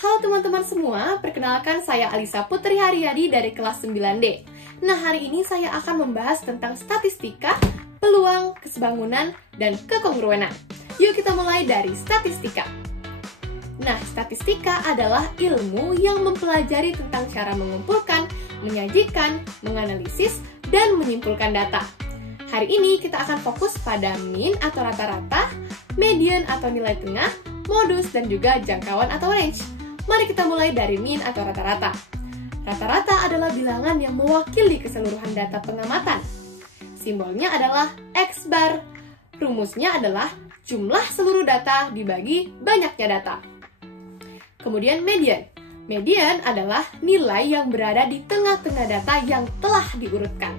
Halo teman-teman semua, perkenalkan saya Alisa Putri Haryadi dari kelas 9D. Nah, hari ini saya akan membahas tentang statistika, peluang, kesebangunan, dan kekongruenan. Yuk kita mulai dari statistika. Nah, statistika adalah ilmu yang mempelajari tentang cara mengumpulkan, menyajikan, menganalisis, dan menyimpulkan data. Hari ini kita akan fokus pada mean atau rata-rata, median atau nilai tengah, modus, dan juga jangkauan atau range. Mari kita mulai dari mean atau rata-rata. Rata-rata adalah bilangan yang mewakili keseluruhan data pengamatan. Simbolnya adalah X bar. Rumusnya adalah jumlah seluruh data dibagi banyaknya data. Kemudian median. Median adalah nilai yang berada di tengah-tengah data yang telah diurutkan.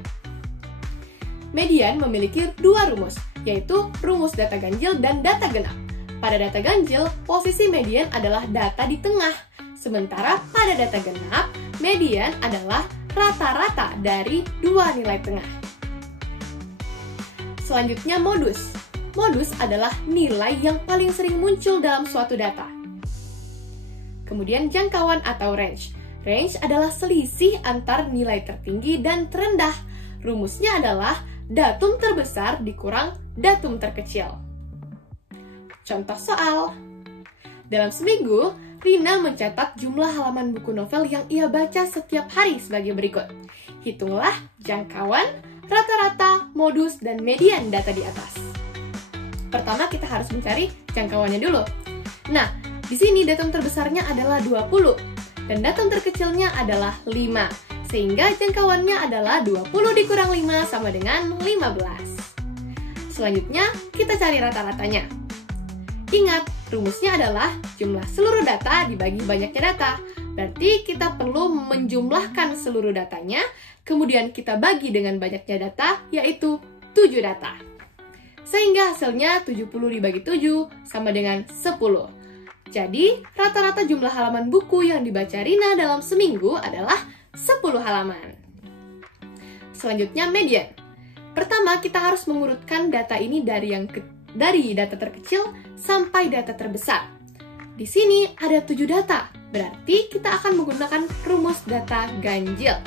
Median memiliki dua rumus, yaitu rumus data ganjil dan data genap. Pada data ganjil, posisi median adalah data di tengah, sementara pada data genap, median adalah rata-rata dari dua nilai tengah. Selanjutnya modus. Modus adalah nilai yang paling sering muncul dalam suatu data. Kemudian jangkauan atau range. Range adalah selisih antar nilai tertinggi dan terendah. Rumusnya adalah datum terbesar dikurang datum terkecil. Contoh soal. Dalam seminggu, Rina mencatat jumlah halaman buku novel yang ia baca setiap hari sebagai berikut. Hitunglah jangkauan, rata-rata, modus, dan median data di atas. Pertama, kita harus mencari jangkauannya dulu. Nah, di sini datum terbesarnya adalah 20, dan datum terkecilnya adalah 5. Sehingga jangkauannya adalah 20 dikurang 5 sama dengan 15. Selanjutnya, kita cari rata-ratanya. Ingat, rumusnya adalah jumlah seluruh data dibagi banyaknya data. Berarti kita perlu menjumlahkan seluruh datanya, kemudian kita bagi dengan banyaknya data, yaitu 7 data. Sehingga hasilnya 70 dibagi 7 sama dengan 10. Jadi, rata-rata jumlah halaman buku yang dibaca Rina dalam seminggu adalah 10 halaman. Selanjutnya median. Pertama, kita harus mengurutkan data ini dari data terkecil sampai data terbesar. Di sini ada 7 data, berarti kita akan menggunakan rumus data ganjil.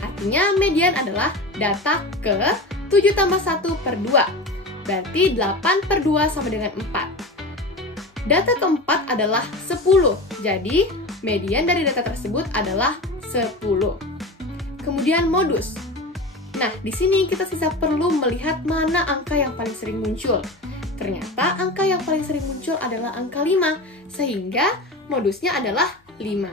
Artinya median adalah data ke 7 tambah 1 per 2, berarti 8 per 2 sama dengan 4. Data keempat adalah 10, jadi median dari data tersebut adalah 10. Kemudian modus. Nah, di sini kita sisa perlu melihat mana angka yang paling sering muncul. Ternyata angka yang paling sering muncul adalah angka 5, sehingga modusnya adalah 5.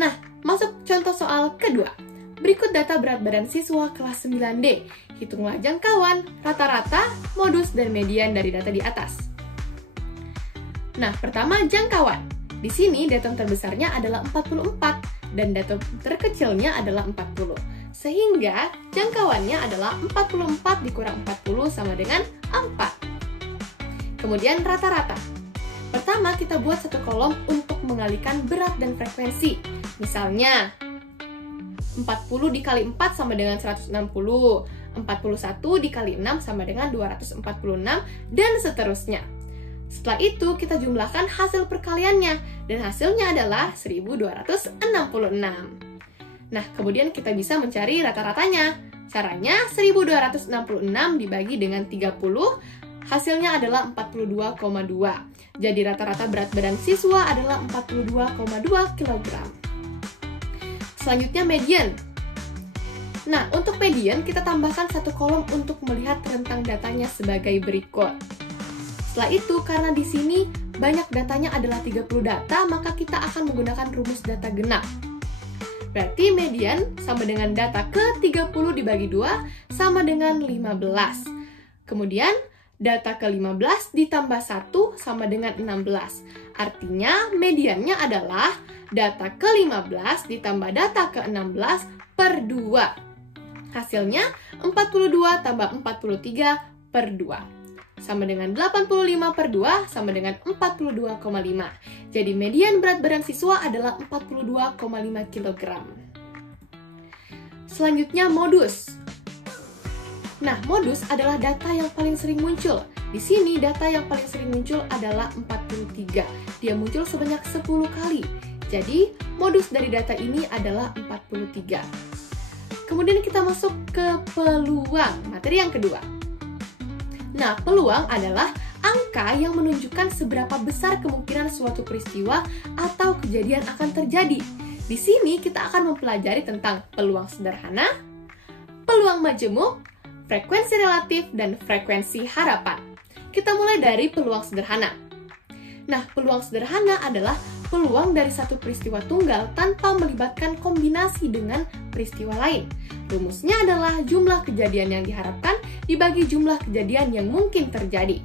Nah, masuk contoh soal kedua. Berikut data berat badan siswa kelas 9D. Hitunglah jangkauan, rata-rata, modus, dan median dari data di atas. Nah, pertama jangkauan. Di sini datum terbesarnya adalah 44 dan datum terkecilnya adalah 40. Sehingga jangkauannya adalah 44 dikurang 40 sama dengan 4. Kemudian rata-rata. Pertama kita buat satu kolom untuk mengalihkan berat dan frekuensi. Misalnya 40 dikali 4 sama dengan 160, 41 dikali 6 sama dengan 246, dan seterusnya. Setelah itu kita jumlahkan hasil perkaliannya, dan hasilnya adalah 1266. Nah, kemudian kita bisa mencari rata-ratanya. Caranya 1266 dibagi dengan 30, hasilnya adalah 42,2. Jadi rata-rata berat badan siswa adalah 42,2 kg. Selanjutnya median. Nah, untuk median kita tambahkan satu kolom untuk melihat rentang datanya sebagai berikut. Setelah itu, karena di sini banyak datanya adalah 30 data, maka kita akan menggunakan rumus data genap. Berarti median sama dengan data ke-30 dibagi 2 sama dengan 15. Kemudian data ke-15 ditambah 1 sama dengan 16. Artinya mediannya adalah data ke-15 ditambah data ke-16 per 2. Hasilnya 42 tambah 43 per 2. Sama dengan 85 per 2 sama dengan 42,5. Jadi median berat badan siswa adalah 42,5 kg. Selanjutnya modus. Nah, modus adalah data yang paling sering muncul. Di sini data yang paling sering muncul adalah 43. dia muncul sebanyak 10 kali. Jadi, modus dari data ini adalah 43. Kemudian kita masuk ke peluang, materi yang kedua. Nah, peluang adalah angka yang menunjukkan seberapa besar kemungkinan suatu peristiwa atau kejadian akan terjadi. Di sini kita akan mempelajari tentang peluang sederhana, peluang majemuk, frekuensi relatif, dan frekuensi harapan. Kita mulai dari peluang sederhana. Nah, peluang sederhana adalah peluang dari satu peristiwa tunggal tanpa melibatkan kombinasi dengan peristiwa lain. Rumusnya adalah jumlah kejadian yang diharapkan dibagi jumlah kejadian yang mungkin terjadi.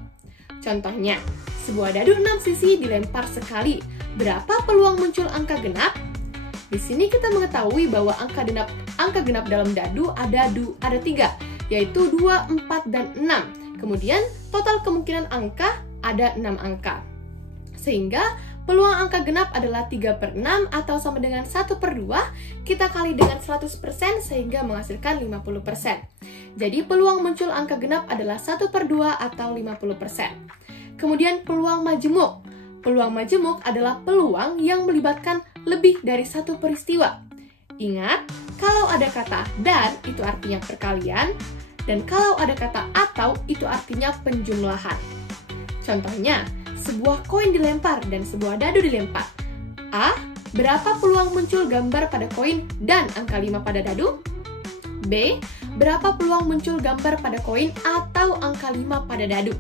Contohnya, sebuah dadu 6 sisi dilempar sekali. Berapa peluang muncul angka genap? Di sini kita mengetahui bahwa angka genap dalam dadu ada 3, yaitu 2, 4, dan 6. Kemudian, total kemungkinan angka ada 6 angka. Sehingga, peluang angka genap adalah 3/6 atau sama dengan 1/2, kita kali dengan 100% sehingga menghasilkan 50%. Jadi peluang muncul angka genap adalah 1/2 atau 50%. Kemudian peluang majemuk. Peluang majemuk adalah peluang yang melibatkan lebih dari satu peristiwa. Ingat, kalau ada kata dan itu artinya perkalian, dan kalau ada kata atau itu artinya penjumlahan. Contohnya, sebuah koin dilempar dan sebuah dadu dilempar. A. Berapa peluang muncul gambar pada koin dan angka 5 pada dadu? B. Berapa peluang muncul gambar pada koin atau angka 5 pada dadu?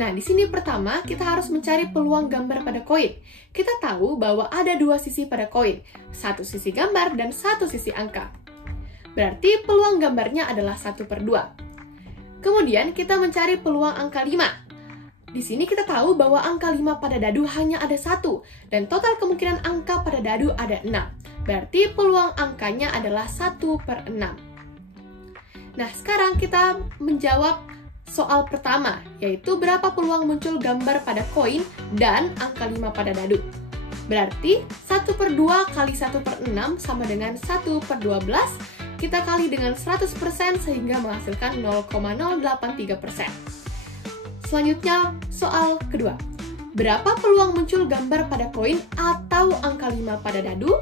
Nah, di sini pertama kita harus mencari peluang gambar pada koin. Kita tahu bahwa ada 2 sisi pada koin, satu sisi gambar dan satu sisi angka. Berarti peluang gambarnya adalah 1/2. Kemudian kita mencari peluang angka 5. Di sini kita tahu bahwa angka 5 pada dadu hanya ada 1, dan total kemungkinan angka pada dadu ada 6. Berarti peluang angkanya adalah 1/6. Nah, sekarang kita menjawab soal pertama, yaitu berapa peluang muncul gambar pada koin dan angka 5 pada dadu. Berarti 1/2 kali 1/6 sama dengan 1/12, kita kali dengan 100% sehingga menghasilkan 0,083%. Selanjutnya, soal kedua. Berapa peluang muncul gambar pada koin atau angka 5 pada dadu?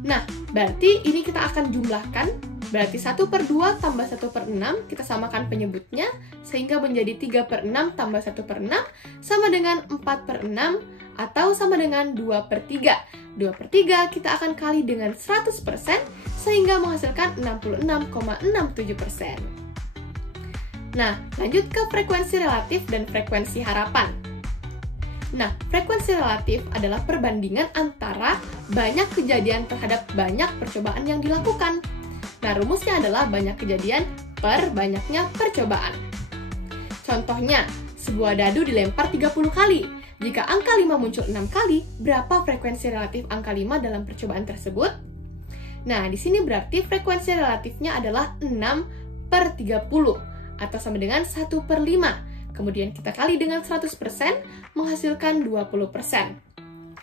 Nah, berarti ini kita akan jumlahkan. Berarti 1/2 tambah 1/6, kita samakan penyebutnya, sehingga menjadi 3/6 tambah 1/6, sama dengan 4/6, atau sama dengan 2/3. 2/3 kita akan kali dengan 100%, sehingga menghasilkan 66,67%. Nah, lanjut ke frekuensi relatif dan frekuensi harapan. Nah, frekuensi relatif adalah perbandingan antara banyak kejadian terhadap banyak percobaan yang dilakukan. Nah, rumusnya adalah banyak kejadian per banyaknya percobaan. Contohnya, sebuah dadu dilempar 30 kali. Jika angka 5 muncul 6 kali, berapa frekuensi relatif angka 5 dalam percobaan tersebut? Nah, di sini berarti frekuensi relatifnya adalah 6/30. Atau sama dengan 1/5. Kemudian kita kali dengan 100%, menghasilkan 20%.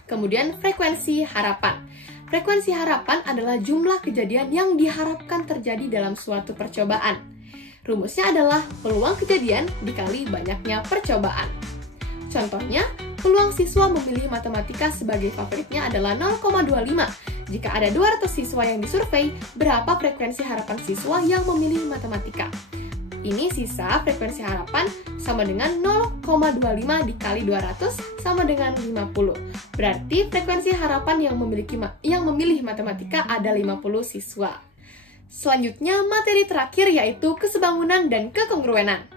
Kemudian frekuensi harapan. Frekuensi harapan adalah jumlah kejadian yang diharapkan terjadi dalam suatu percobaan. Rumusnya adalah peluang kejadian dikali banyaknya percobaan. Contohnya, peluang siswa memilih matematika sebagai favoritnya adalah 0,25. Jika ada 200 siswa yang disurvei, berapa frekuensi harapan siswa yang memilih matematika? Ini sisa frekuensi harapan sama dengan 0,25 dikali 200 sama dengan 50. Berarti frekuensi harapan yang memilih matematika ada 50 siswa. Selanjutnya, materi terakhir yaitu kesebangunan dan kekongruenan.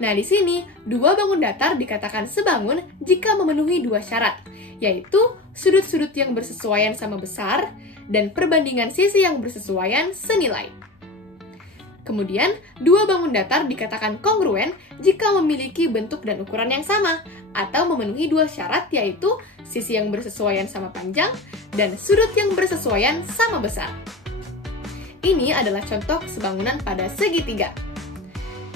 Nah, di sini, dua bangun datar dikatakan sebangun jika memenuhi dua syarat, yaitu sudut-sudut yang bersesuaian sama besar dan perbandingan sisi yang bersesuaian senilai. Kemudian, dua bangun datar dikatakan kongruen jika memiliki bentuk dan ukuran yang sama, atau memenuhi dua syarat yaitu sisi yang bersesuaian sama panjang dan sudut yang bersesuaian sama besar. Ini adalah contoh kesebangunan pada segitiga.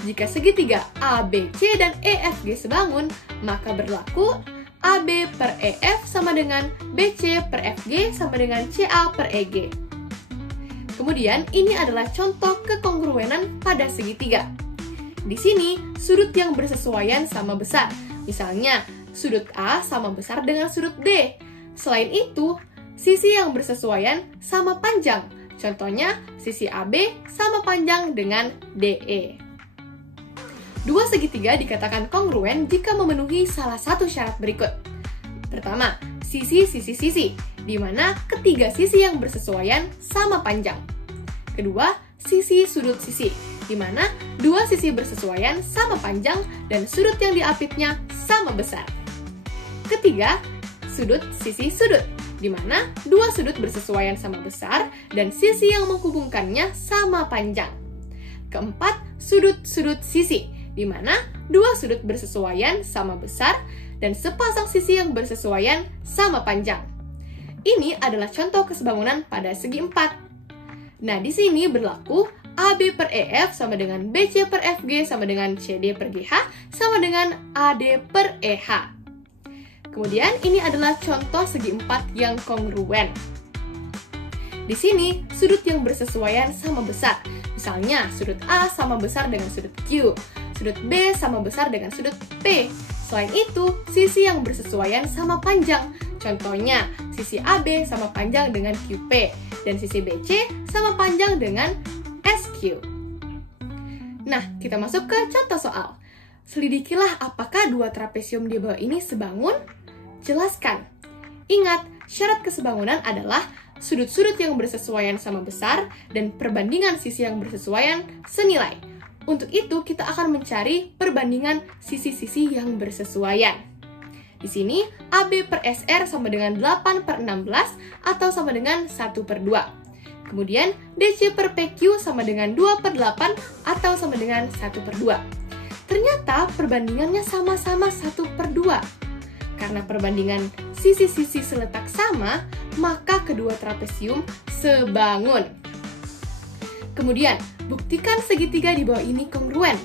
Jika segitiga A, B, C, dan EFG sebangun, maka berlaku AB per EF sama dengan BC per FG sama dengan CA per EG. Kemudian, ini adalah contoh kekongruenan pada segitiga. Di sini, sudut yang bersesuaian sama besar. Misalnya, sudut A sama besar dengan sudut D. Selain itu, sisi yang bersesuaian sama panjang. Contohnya, sisi AB sama panjang dengan DE. Dua segitiga dikatakan kongruen jika memenuhi salah satu syarat berikut. Pertama, sisi-sisi-sisi, di mana ketiga sisi yang bersesuaian sama panjang. Kedua, sisi sudut sisi, di mana dua sisi bersesuaian sama panjang dan sudut yang diapitnya sama besar. Ketiga, sudut sisi sudut, di mana dua sudut bersesuaian sama besar dan sisi yang menghubungkannya sama panjang. Keempat, sudut-sudut sisi, di mana dua sudut bersesuaian sama besar dan sepasang sisi yang bersesuaian sama panjang. Ini adalah contoh kesebangunan pada segi 4. Nah, di sini berlaku AB per EF sama dengan BC per FG sama dengan CD per GH sama dengan AD per EH. Kemudian ini adalah contoh segi 4 yang kongruen. Di sini sudut yang bersesuaian sama besar. Misalnya sudut A sama besar dengan sudut Q, sudut B sama besar dengan sudut P. Selain itu, sisi yang bersesuaian sama panjang. Contohnya, sisi AB sama panjang dengan QP dan sisi BC sama panjang dengan SQ. Nah, kita masuk ke contoh soal. Selidikilah apakah dua trapesium di bawah ini sebangun? Jelaskan. Ingat, syarat kesebangunan adalah sudut-sudut yang bersesuaian sama besar dan perbandingan sisi yang bersesuaian senilai. Untuk itu, kita akan mencari perbandingan sisi-sisi yang bersesuaian. Di sini, AB per SR sama dengan 8 per 16 atau sama dengan 1 per 2. Kemudian, DC per PQ sama dengan 2 per 8 atau sama dengan 1 per 2. Ternyata perbandingannya sama-sama 1 per 2. Karena perbandingan sisi-sisi seletak sama, maka kedua trapesium sebangun. Kemudian, buktikan segitiga di bawah ini kongruen.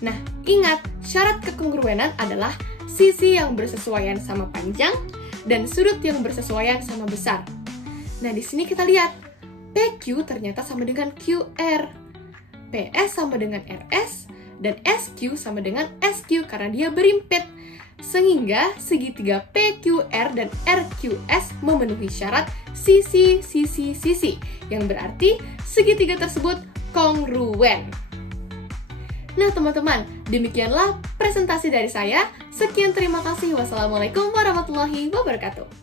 Nah, ingat, syarat kekongruenan adalah sisi yang bersesuaian sama panjang dan sudut yang bersesuaian sama besar. Nah, di sini kita lihat, PQ ternyata sama dengan QR, PS sama dengan RS, dan SQ sama dengan SQ karena dia berimpit. Sehingga segitiga PQR dan RQS memenuhi syarat sisi-sisi-sisi, yang berarti segitiga tersebut kongruen. Nah teman-teman, demikianlah presentasi dari saya. Sekian, terima kasih. Wassalamualaikum warahmatullahi wabarakatuh.